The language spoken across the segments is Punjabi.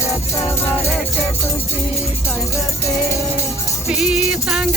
परत वरट तुझी संगते पी संग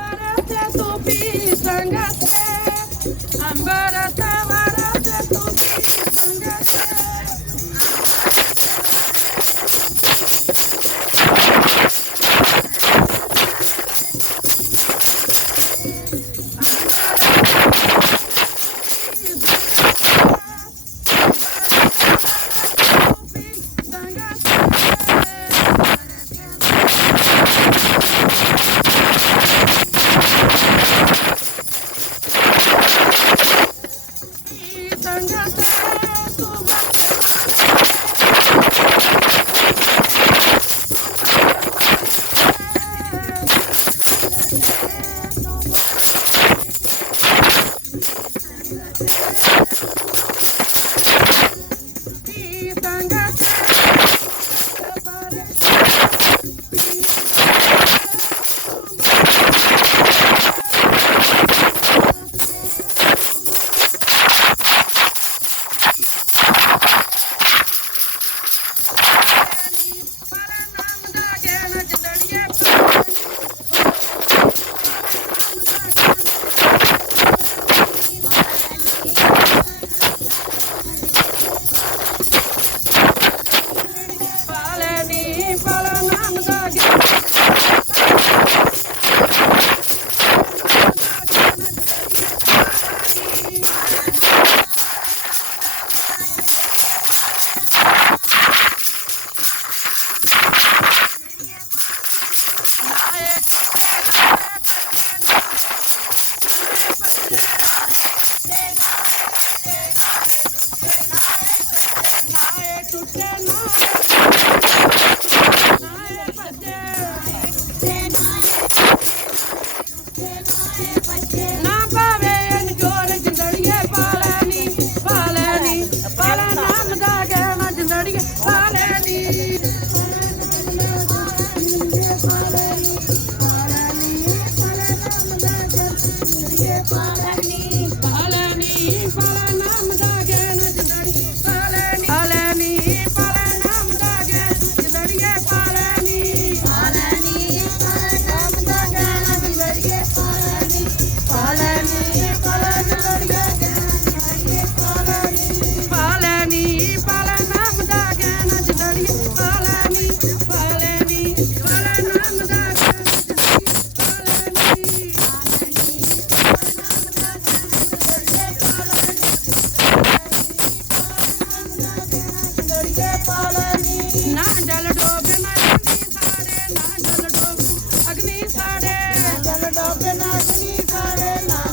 ਨਾ ਜਲ ਡੋਬੇ ਨਾ ਅਗਨੀ ਸਾੜੇ ਨਾ ਜਲ ਡੋਬੇ ਅਗਨੀ ਸਾੜੇ ਨਾ ਜਲ ਡੋਬੇ ਨਾ ਅਗਨੀ ਸਾੜੇ ਨਾ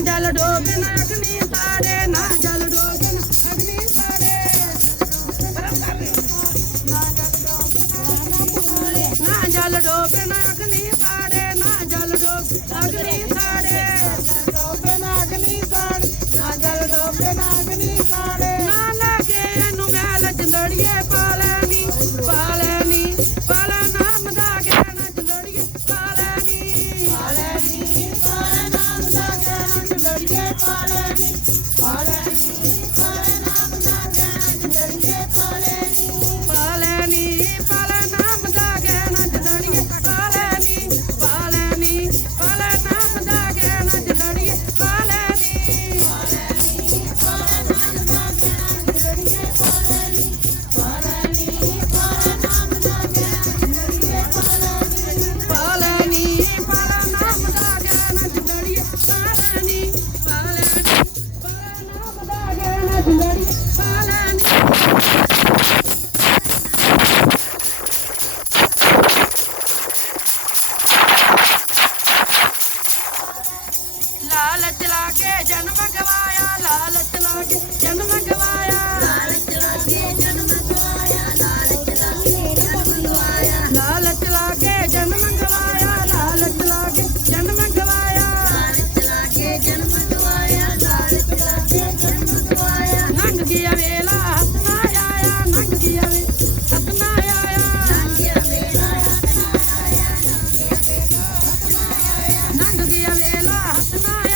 ਜਲ ਡੋਬੇ ਨਾ ਅਗਨੀ ਸਾੜੇ ਨਾ ਜਲ ਡੋਬੇ ਨਾ ਅਗਨੀ ਸਾੜੇ ਨਾ ਜਲ ਡੋਬੇ ਅਗਨੀ ਸਾੜੇ ਨਾ Tugi alela hatna